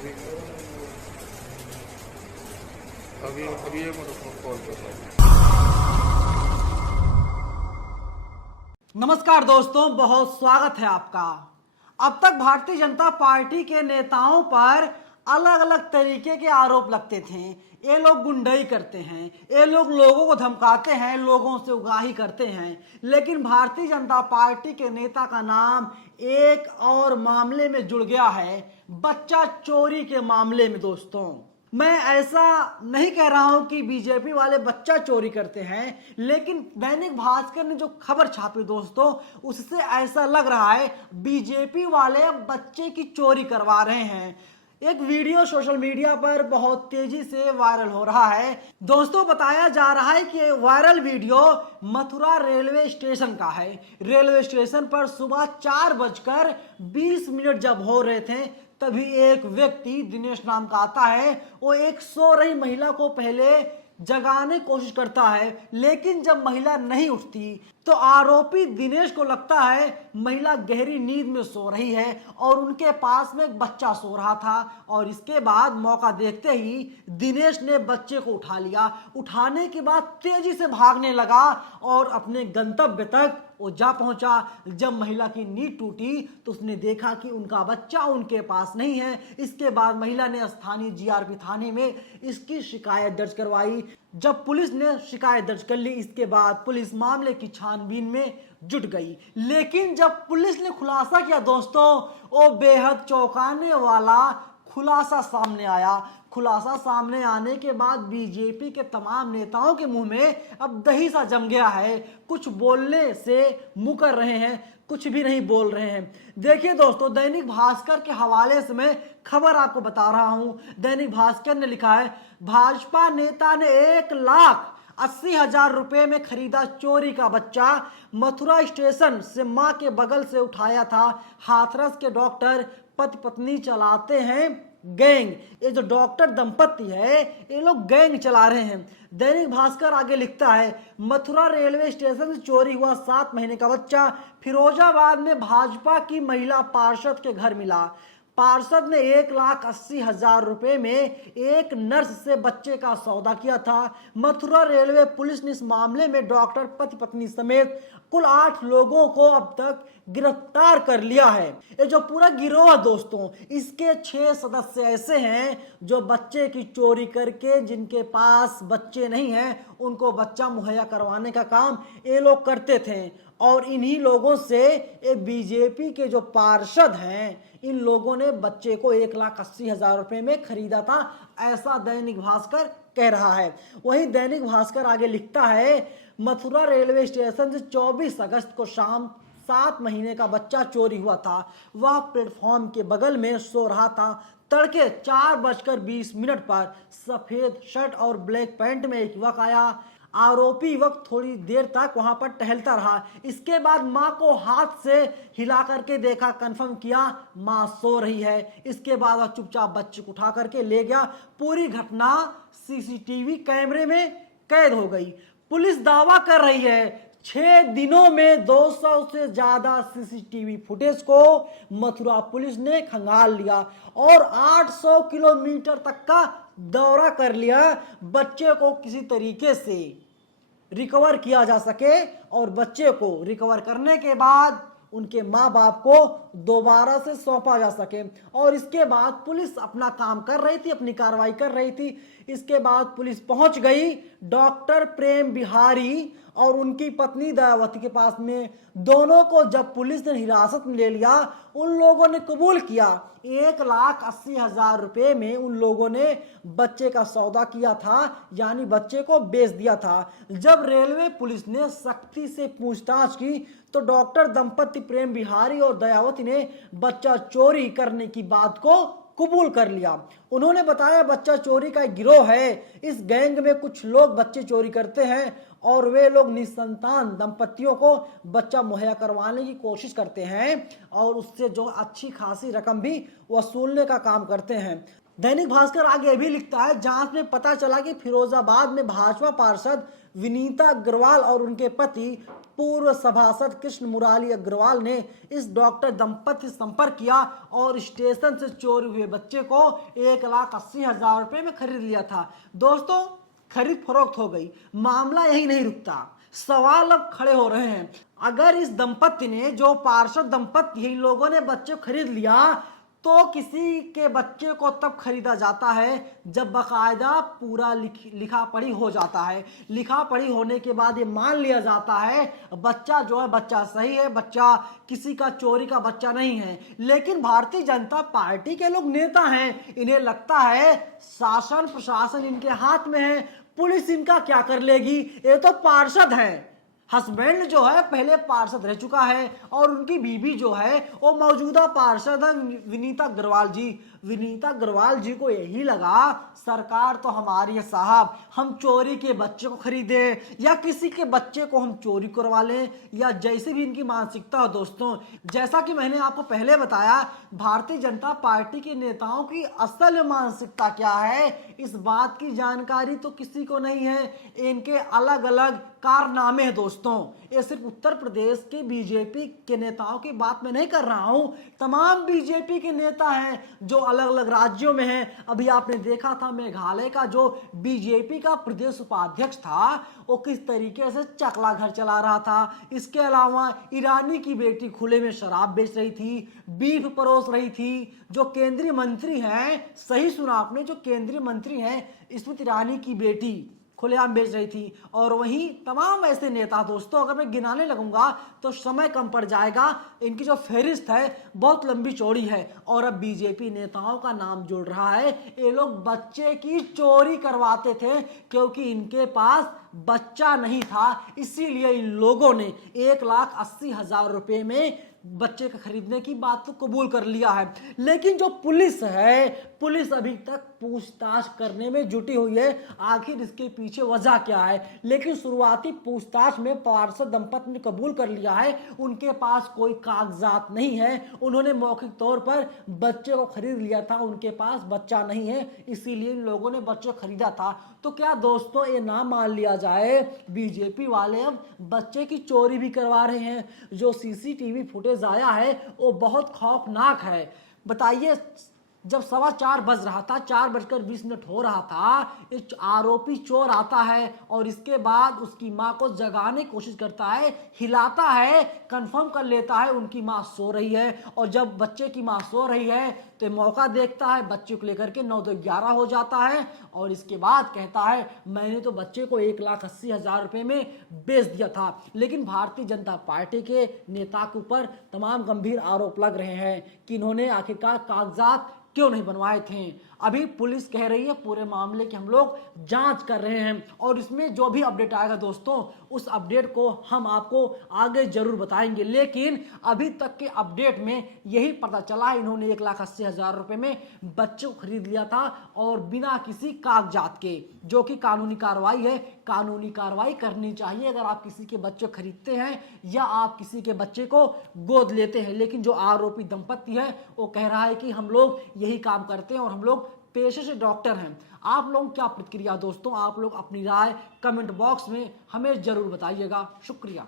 अभी अभी अभी ये कॉल कर रहा हूँ। नमस्कार दोस्तों, बहुत स्वागत है आपका। अब तक भारतीय जनता पार्टी के नेताओं पर अलग अलग तरीके के आरोप लगते थे। ये लोग गुंडई करते हैं, ये लोग लोगों को धमकाते हैं, लोगों से उगाही करते हैं। लेकिन भारतीय जनता पार्टी के नेता का नाम एक और मामले में जुड़ गया है, बच्चा चोरी के मामले में। दोस्तों, मैं ऐसा नहीं कह रहा हूं कि बीजेपी वाले बच्चा चोरी करते हैं, लेकिन दैनिक भास्कर ने जो खबर छापी दोस्तों, उससे ऐसा लग रहा है बीजेपी वाले अब बच्चे की चोरी करवा रहे हैं। एक वीडियो सोशल मीडिया पर बहुत तेजी से वायरल हो रहा है। दोस्तों, बताया जा रहा है कि viral video Mathura railway station का है। रेलवे स्टेशन पर सुबह 4:20 जब हो रहे थे, तभी एक व्यक्ति दिनेश नाम का आता है। वो एक सो रही महिला को पहले जगाने की कोशिश करता है, लेकिन जब महिला नहीं उठती तो आरोपी दिनेश को लगता है महिला गहरी नींद में सो रही है और उनके पास में एक बच्चा सो रहा था। और इसके बाद मौका देखते ही दिनेश ने बच्चे को उठा लिया। उठाने के बाद तेजी से भागने लगा और अपने गंतव्य तक वो जा पहुंचा। जब महिला की नींद टूटी तो उसने देखा कि उनका बच्चा उनके पास नहीं है। इसके बाद महिला ने स्थानीय जीआरपी थाने में इसकी शिकायत दर्ज करवाई। जब पुलिस ने शिकायत दर्ज कर ली, इसके बाद पुलिस मामले की छानबीन में जुट गई। लेकिन जब पुलिस ने खुलासा किया दोस्तों, वो बेहद चौंकाने वाला खुलासा सामने आया। खुलासा सामने आने के बाद बीजेपी के तमाम नेताओं के मुंह में अब दही सा जम गया है। कुछ बोलने से मुकर रहे हैं, कुछ भी नहीं बोल रहे हैं। देखिए दोस्तों, दैनिक भास्कर के हवाले से मैं खबर आपको बता रहा हूं। दैनिक भास्कर ने लिखा है, भाजपा नेता ने 1,80,000 रुपए में खरीदा चोरी का बच्चा। मथुरा स्टेशन से मां के बगल से उठाया था। हाथरस के डॉक्टर पति पत्नी चलाते हैं गैंग। ये जो डॉक्टर दंपति है, ये लोग गैंग चला रहे हैं। दैनिक भास्कर आगे लिखता है, मथुरा रेलवे स्टेशन से चोरी हुआ 7 महीने का बच्चा फिरोजाबाद में भाजपा की महिला पार्षद के घर मिला। पार्षद ने 1,80,000 रुपए में एक नर्स से बच्चे का सौदा किया था। मथुरा रेलवे पुलिस ने इस मामले में डॉक्टर पति पत्नी समेत कुल 8 लोगों को अब तक गिरफ्तार कर लिया है। ये जो पूरा गिरोह दोस्तों, इसके 6 सदस्य ऐसे हैं जो बच्चे की चोरी करके, जिनके पास बच्चे नहीं हैं, उनको बच्चा मुहैया करवाने का काम ये लोग करते थे। और इन्हीं लोगों से एक बीजेपी के जो पार्षद हैं, इन लोगों ने बच्चे को 1,80,000 रुपए में खरीदा था, ऐसा दैनिक भास्कर कह रहा है। वहीं दैनिक भास्कर आगे लिखता है, मथुरा रेलवे स्टेशन से 24 अगस्त को शाम 7 महीने का बच्चा चोरी हुआ था। वह प्लेटफॉर्म के बगल में सो रहा था। तड़के 4:20 पर सफेद शर्ट और ब्लैक पैंट में एक युवक आया। आरोपी युवक थोड़ी देर तक वहां पर टहलता रहा। इसके बाद मां को हाथ से हिला करके देखा, कंफर्म किया मां सो रही है। इसके बाद वह चुपचाप बच्चे को उठा करके ले गया। पूरी घटना सीसीटीवी कैमरे में कैद हो गई। पुलिस दावा कर रही है 6 दिनों में 200 से ज्यादा सीसीटीवी फुटेज को मथुरा पुलिस ने खंगाल लिया और 800 किलोमीटर तक का दौरा कर लिया। बच्चे को किसी तरीके से रिकवर किया जा सके और बच्चे को रिकवर करने के बाद उनके माँ बाप को दोबारा से सौंपा जा सके। और इसके बाद पुलिस अपना काम कर रही थी, अपनी कार्रवाई कर रही थी। इसके बाद पुलिस पहुंच गई डॉक्टर प्रेम बिहारी और उनकी पत्नी दयावती के पास में। दोनों को जब पुलिस ने हिरासत में ले लिया, उन लोगों ने कबूल किया 1,80,000 रुपए में उन लोगों ने बच्चे का सौदा किया था, यानी बच्चे को बेच दिया था। जब रेलवे पुलिस ने सख्ती से पूछताछ की तो डॉक्टर दंपति प्रेम बिहारी और दयावती ने बच्चा चोरी करने की बात को कबूल कर लिया। उन्होंने बताया बच्चा चोरी का एक गिरोह है। इस गैंग में कुछ लोग बच्चे चोरी करते हैं और वे लोग निसंतान दंपतियों को बच्चा मुहैया करवाने की कोशिश करते हैं और उससे जो अच्छी खासी रकम भी वसूलने का काम करते हैं। दैनिक भास्कर आगे भी लिखता है, जांच में पता चला कि फिरोजाबाद में भाजपा पार्षद विनीता अग्रवाल और उनके पति पूर्व सभासद कृष्ण मुरारी अग्रवाल ने इस डॉक्टर दंपति से संपर्क किया और स्टेशन से चोरी हुए बच्चे को 1,80,000 रुपए में खरीद लिया था। दोस्तों, खरीद फरोख्त हो गई, मामला यही नहीं रुकता, सवाल अब खड़े हो रहे हैं। अगर इस दंपति ने, जो पार्षद दंपति इन लोगों ने बच्चे को खरीद लिया, तो किसी के बच्चे को तब खरीदा जाता है जब बकायदा पूरा लिखा पढ़ी हो जाता है। लिखा पढ़ी होने के बाद ये मान लिया जाता है बच्चा जो है बच्चा सही है, बच्चा किसी का चोरी का बच्चा नहीं है। लेकिन भारतीय जनता पार्टी के लोग नेता हैं, इन्हें लगता है शासन प्रशासन इनके हाथ में है, पुलिस इनका क्या कर लेगी, ये तो पार्षद हैं। हस्बैंड जो है पहले पार्षद रह चुका है और उनकी बीवी जो है वो मौजूदा पार्षद है विनीता अग्रवाल जी। विनीता अग्रवाल जी को यही लगा सरकार तो हमारी है साहब, हम चोरी के बच्चे को खरीदे या किसी के बच्चे को हम चोरी करवा लें, या जैसे भी इनकी मानसिकता हो। दोस्तों, जैसा कि मैंने आपको पहले बताया, भारतीय जनता पार्टी के नेताओं की असल मानसिकता क्या है, इस बात की जानकारी तो किसी को नहीं है। इनके अलग अलग कारनामे हैं दोस्तों। ये सिर्फ उत्तर प्रदेश के बीजेपी के नेताओं की बात मैं नहीं कर रहा हूं, तमाम बीजेपी के नेता हैं जो अलग अलग राज्यों में हैं। अभी आपने देखा था मेघालय का जो बीजेपी का प्रदेश उपाध्यक्ष था, वो किस तरीके से चकला घर चला रहा था। इसके अलावा ईरानी की बेटी खुले में शराब बेच रही थी, बीफ परोस रही थी। जो केंद्रीय मंत्री हैं, सही सुना आपने, जो केंद्रीय मंत्री हैं स्मृति ईरानी की बेटी खुलेआम बेच रही थी। और वहीं तमाम ऐसे नेता दोस्तों, अगर मैं गिनाने लगूंगा तो समय कम पड़ जाएगा। इनकी जो फहरिस्त है बहुत लंबी चौड़ी है। और अब बीजेपी नेताओं का नाम जुड़ रहा है। ये लोग बच्चे की चोरी करवाते थे क्योंकि इनके पास बच्चा नहीं था, इसीलिए इन लोगों ने 1,80,000 रुपए में बच्चे का खरीदने की बात तो कबूल कर लिया है। लेकिन जो पुलिस है, पुलिस अभी तक पूछताछ करने में जुटी हुई है, आखिर इसके पीछे वजह क्या है। लेकिन शुरुआती पूछताछ में पार्षद दंपति ने कबूल कर लिया है उनके पास कोई कागजात नहीं है, उन्होंने मौखिक तौर पर बच्चे को खरीद लिया था, उनके पास बच्चा नहीं है, इसीलिए इन लोगों ने बच्चे खरीदा था। तो क्या दोस्तों ये ना मान लिया जाए बीजेपी वाले अब बच्चे की चोरी भी करवा रहे हैं। जो सीसीटीवी फुटेज आया है वो बहुत खौफनाक है। बताइए, जब 4:15 बज रहा था, 4:20 हो रहा था, एक आरोपी चोर आता है और इसके बाद उसकी माँ को जगाने की कोशिश करता है, हिलाता है, कंफर्म कर लेता है उनकी माँ सो रही है। और जब बच्चे की माँ सो रही है तो मौका देखता है, बच्चे को लेकर के 9 से 11 हो जाता है और इसके बाद कहता है मैंने तो बच्चे को 1,80,000 रुपए में बेच दिया था। लेकिन भारतीय जनता पार्टी के नेता के ऊपर तमाम गंभीर आरोप लग रहे हैं कि इन्होंने आखिरकार कागजात क्यों नहीं बनवाए थे। अभी पुलिस कह रही है पूरे मामले की हम लोग जांच कर रहे हैं और इसमें जो भी अपडेट आएगा दोस्तों, उस अपडेट को हम आपको आगे जरूर बताएंगे। लेकिन अभी तक के अपडेट में यही पता चला इन्होंने 1,80,000 रुपए में बच्चे को खरीद लिया था और बिना किसी कागजात के, जो कि कानूनी कार्रवाई है। कानूनी कार्रवाई करनी चाहिए अगर आप किसी के बच्चे खरीदते हैं या आप किसी के बच्चे को गोद लेते हैं। लेकिन जो आरोपी दंपति है वो कह रहा है कि हम लोग यही काम करते हैं और हम लोग पेशे से डॉक्टर हैं। आप लोग क्या प्रतिक्रिया दोस्तों, आप लोग अपनी राय कमेंट बॉक्स में हमें जरूर बताइएगा। शुक्रिया।